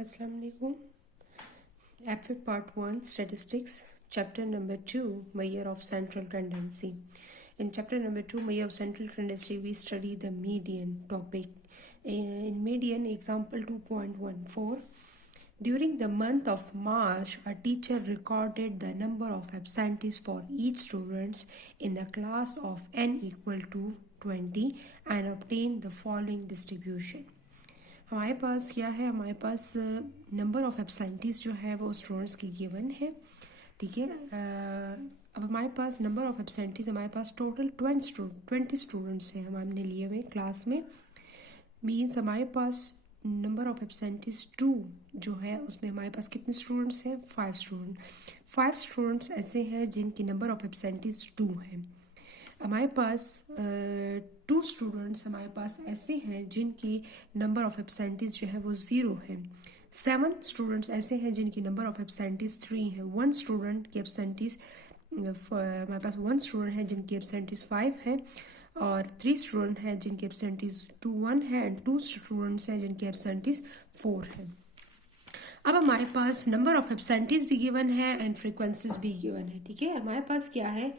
Assalamu alaikum. APFIT Part 1 Statistics, Chapter number 2 Measure of Central Tendency. In Chapter number 2 Measure of Central Tendency, we study the median topic. In median, example 2.14. During the month of March, a teacher recorded the number of absentees for each student in the class of n equal to 20 and obtained the following distribution. हमारे पास क्या है, हमारे पास number of absentees जो है वो students की given है, ठीक है। अब हमारे पास नंबर ऑफ एब्सेंटीज हमारे पास टोटल 20 स्टूडेंट्स हैं हमने लिए हुए क्लास में। मीन्स हमारे पास नंबर ऑफ एब्सेंटीज 2 जो है उसमें हमारे पास कितने स्टूडेंट्स हैं, 5 स्टूडेंट्स ऐसे हैं जिनकी नंबर ऑफ एब्सेंटीज 2 है। हमारे पास 2 स्टूडेंट्स हमारे पास ऐसे हैं जिनकी नंबर ऑफ एब्सेंटीज जो है वो 0 है। 7 स्टूडेंट्स ऐसे हैं जिनकी नंबर ऑफ एब्सेंटीज 3 है। 1 स्टूडेंट की एब्सेंटीज हमारे पास 1 स्टूडेंट है जिनकी एब्सेंटीज 5 है, और 3 स्टूडेंट हैं जिनकी एब्सेंटीज 1 है, एंड 2 स्टूडेंट्स हैं जिनकी एब्सेंटीज 4 है। अब हमारे पास नंबर ऑफ एब्सेंटीज भी गिवन है एंड फ्रीक्वेंसीज भी गिवन है, ठीक है। हमारे पास क्या है,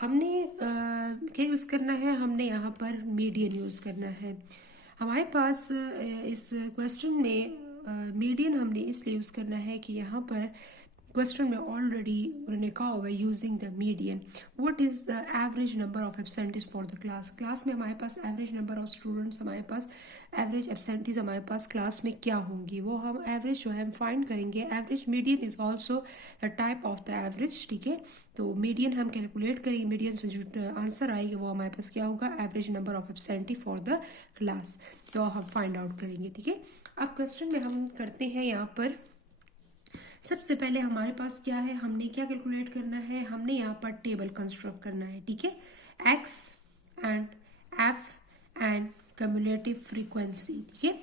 हमने क्या यूज़ करना है, हमने यहाँ पर मीडियन यूज़ करना है। हमारे पास इस क्वेश्चन में मीडियन हमने इसलिए यूज़ करना है कि यहाँ पर क्वेश्चन में ऑलरेडी उन्होंने कहा हुआ है using the median. What is the average number of absentees for the class में हमारे पास एवरेज नंबर ऑफ स्टूडेंट्स, हमारे पास एवरेज एब्सेंटीज हमारे पास क्लास में क्या होंगी, वो हम एवरेज जो है हम फाइंड करेंगे। Average median is also the type of the average, ठीक है। तो मीडियन हम कैलकुलेट करेंगे, मीडियन से जो आंसर आएगा वो हमारे पास क्या होगा, average number of absentee for the class, तो हम फाइंड आउट करेंगे, ठीक है। अब क्वेश्चन में हम करते हैं, यहाँ पर सबसे पहले हमारे पास क्या है, हमने क्या कैलकुलेट करना है, हमने यहाँ पर टेबल कंस्ट्रक्ट करना है, ठीक है। X and F and cumulative frequency, ठीक है।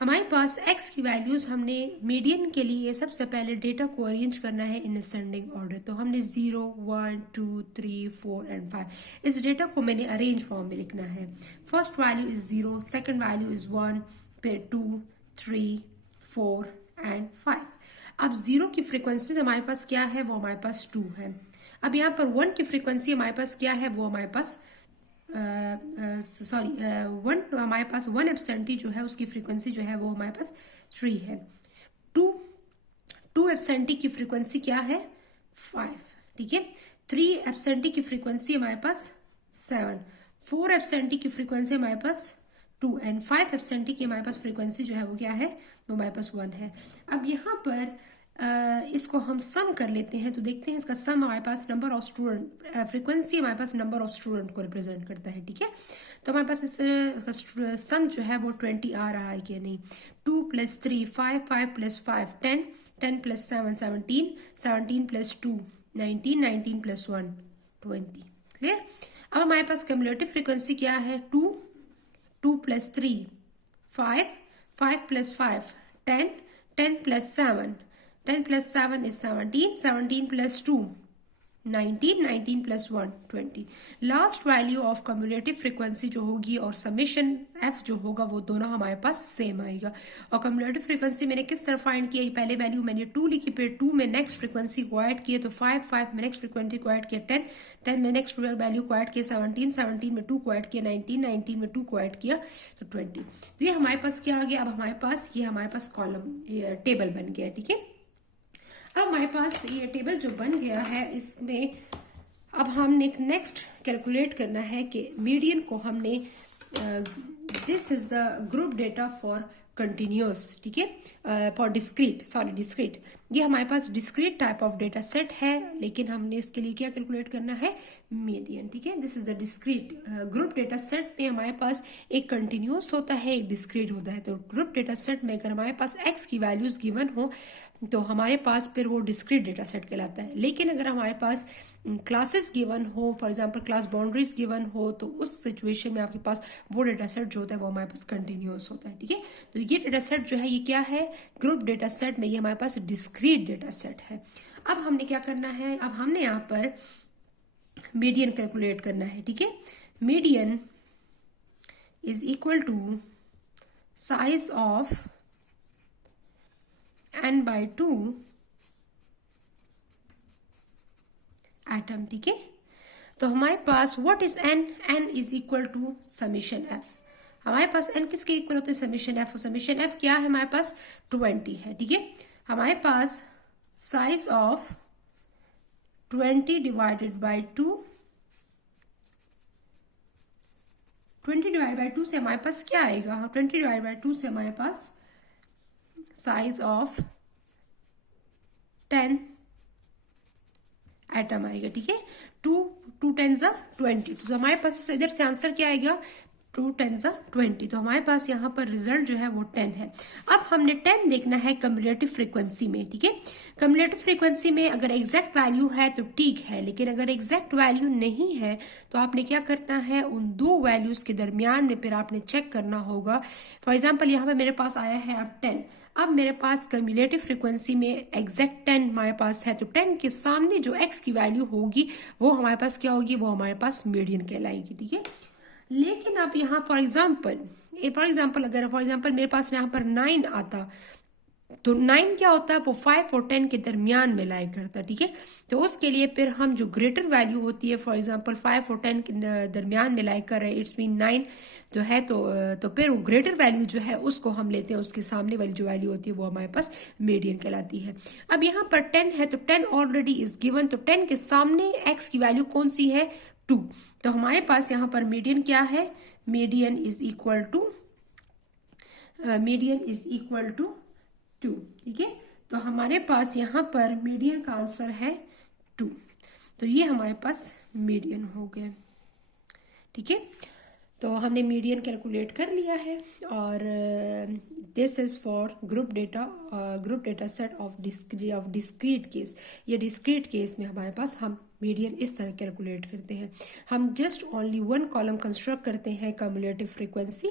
हमारे पास एक्स की वैल्यूज हमने मीडियन के लिए सबसे पहले डेटा को अरेंज करना है इन असेंडिंग ऑर्डर। तो हमने 0, 1, 2, 3, 4 एंड 5 इस डेटा को मैंने अरेंज फॉर्म में लिखना है। First value is 0, second value is 1, फिर 2, 3, 4 एंड 5। अब 0 की फ्रीक्वेंसी हमारे पास क्या है, वो हमारे पास 2 है। अब यहाँ पर 1 की फ्रीक्वेंसी हमारे पास क्या है, वो हमारे पास हमारे पास 1 एब्सेंटी जो है उसकी फ्रीक्वेंसी जो है वो हमारे पास 3 है। 2 एब्सेंटी की फ्रीक्वेंसी क्या है, 5, ठीक है। 3 एब्सेंटी की फ्रीक्वेंसी हमारे पास 7, 4 एब्सेंटी की फ्रीक्वेंसी हमारे पास 2 एंड 5 एब्सेंटी की हमारे पास फ्रीक्वेंसी जो है वो क्या है, वो हमारे पास 1 है। अब यहाँ पर इसको हम सम कर लेते हैं, तो देखते हैं इसका सम हमारे पास नंबर ऑफ स्टूडेंट, फ्रीक्वेंसी हमारे पास नंबर ऑफ स्टूडेंट को रिप्रेजेंट करता है, ठीक है। तो हमारे पास इसका सम जो है वो 20 आ रहा है कि नहीं। 2 + 3 5, 5 + 5 10, 10 + 7 17, 17 + 2 19, 19 + 1 20, क्लियर। अब हमारे पास कम्युलेटिव फ्रीक्वेंसी क्या है, 2 + 3 5, 5 + 5 10, 10 + 7 10 + 7 is 17, 17 + 2 19, 19 + 1 20। Last value of cumulative frequency जो होगी और समेशन एफ जो होगा वो दोनों हमारे पास सेम आएगा। और कम्युलेटिव फ्रीक्वेंसी मैंने किस तरह फाइंड किया, पहले वैल्यू मैंने 2 लिखी, फिर 2 में नेक्स्ट फ्रीक्वेंसी को ऐड किए तो 5, 5 में नेक्स्ट फ्रीक्वेंसी को ऐड किया 10, 10 में नेक्स्ट वैल्यू को ऐड किया 17, 17 में 2 को ऐड किया 19, 19 में 2 को ऐड किया तो 20। तो ये हमारे पास क्या आ गया, अब हमारे पास ये हमारे पास कॉलम टेबल बन गया, ठीक है। अब हमारे पास ये टेबल जो बन गया है, इसमें अब हमने नेक्स्ट कैलकुलेट करना है कि मीडियन को हमने this is the group data for continuous, ठीक है, फॉर डिस्क्रीट ये हमारे पास discrete type of data set है, लेकिन हमने इसके लिए क्या कैलकुलेट करना है, मीडियन, ठीक है। This is the discrete group data set में हमारे पास एक कंटिन्यूस होता है, एक डिस्क्रीट होता है। तो ग्रुप डेटा सेट में अगर हमारे पास एक्स की वैल्यूज गिवन हो तो हमारे पास फिर वो डिस्क्रीट डेटा सेट कहलाता है। लेकिन अगर हमारे पास क्लासेस गिवन हो, for example class boundaries given हो, तो उस सिचुएशन में आपके पास वो डेटा सेट जो होता है वो हमारे पास कंटिन्यूस होता है, ठीक है। तो ये डेटा सेट जो है ये क्या है, ग्रुप डेटा सेट में ये हमारे पास डिस्क्रीट डेटा सेट है। अब हमने क्या करना है, अब हमने यहाँ पर मीडियन कैलकुलेट करना है, ठीक है। Median is equal to size of 10/2 item, ठीक है। तो हमारे पास what is n, n is equal to summation f. हमारे पास एन किसके इक्वल होते हैं, समीशन एफ। और समीशन एफ क्या है हमारे पास, 20 है, ठीक है। हमारे पास size of 20 divided by 2, 20 divide by 2 से हमारे पास क्या आएगा, 20 डिवाइड बाई 2 से हमारे पास साइज ऑफ 10 एटम आएगा, ठीक है। 2 10 जा 20, तो हमारे पास इधर से आंसर क्या आएगा, 2 10 जा 20। तो हमारे पास यहाँ पर रिजल्ट जो है वो 10 है। अब हमने 10 देखना है कम्युलेटिव फ्रीक्वेंसी में, ठीक है। कम्युलेटिव फ्रीक्वेंसी में अगर एग्जैक्ट वैल्यू है तो ठीक है, लेकिन अगर एग्जैक्ट वैल्यू नहीं है तो आपने क्या करना है, उन दो वैल्यूज के दरमियान में फिर आपने चेक करना होगा। फॉर एग्जाम्पल यहाँ पे मेरे पास आया है अब 10, अब मेरे पास कम्युलेटिव फ्रीक्वेंसी में एग्जैक्ट 10 हमारे पास है, तो 10 के सामने जो x की वैल्यू होगी वो हमारे पास क्या होगी, वो हमारे पास मीडियन कहलाएगी, ठीक है। लेकिन अब यहाँ फॉर एग्जाम्पल अगर फॉर एग्जाम्पल मेरे पास यहाँ पर 9 आता, तो 9 क्या होता है, वो 5 और 10 के दरमियान में लाई करता है, ठीक है। तो उसके लिए फिर हम जो ग्रेटर वैल्यू होती है, फॉर एग्जांपल 5 और 10 के दरमियान में लाई कर रहे हैं, इट्स मीन 9 जो है, तो फिर वो ग्रेटर वैल्यू जो है उसको हम लेते हैं, उसके सामने वाली जो वैल्यू होती है वो हमारे पास मीडियन कहलाती है। अब यहाँ पर 10 है तो 10 ऑलरेडी इज गिवन, तो 10 के सामने x की वैल्यू कौन सी है, 2। तो हमारे पास यहाँ पर मीडियन क्या है, मीडियन इज इक्वल टू 2, ठीक है। तो हमारे पास यहाँ पर मीडियन का आंसर है 2, तो ये हमारे पास मीडियन हो गया, ठीक है। तो हमने मीडियन कैलकुलेट कर लिया है, और this is for group data set of discrete case. ये डिस्क्रीट केस में हमारे पास हम मीडियन इस तरह कैलकुलेट करते हैं। हम just only one column construct करते हैं कम्युलेटिव फ्रीक्वेंसी,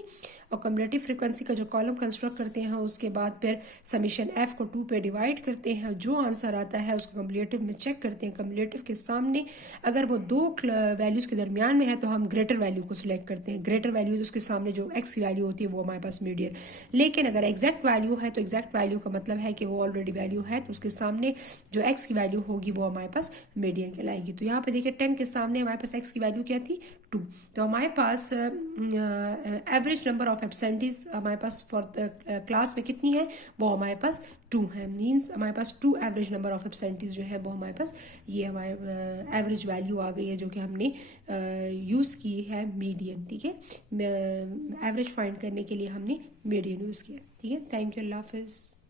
और कम्युलेटिव फ्रीक्वेंसी का जो कॉलम कंस्ट्रक्ट करते हैं उसके बाद फिर समीशन एफ को 2 पे डिवाइड करते हैं, जो आंसर आता है उसको कम्युलेटिव में चेक करते हैं। कम्युलेटिव के सामने अगर वो दो वैल्यूज के दरमियान में है तो हम ग्रेटर वैल्यू को सिलेक्ट करते हैं। ग्रेटर वैल्यू उसके सामने जो एक्स की वैल्यू होती है वो हमारे पास मीडियन। लेकिन अगर एग्जैक्ट वैल्यू है तो एग्जैक्ट वैल्यू का मतलब है कि वो ऑलरेडी वैल्यू है, तो उसके सामने जो एक्स की वैल्यू होगी वो हमारे पास मीडियन कहलाएगी। तो यहाँ पे देखिए 10 के सामने हमारे पास एक्स की वैल्यू क्या थी, 2। तो हमारे पास एवरेज नंबर ऑफ एब्सेंटीज हमारे पास फॉर क्लास में कितनी है, वो हमारे पास 2 है। मीन्स हमारे पास 2 एवरेज नंबर ऑफ एब्सेंटीज जो है वो हमारे पास, ये हमारे एवरेज वैल्यू आ गई है जो कि हमने यूज़ की है मीडियन, ठीक है। एवरेज फाइंड करने के लिए हमने मीडियन यूज़ किया, ठीक है। थैंक यू, अल्लाह हाफिज़।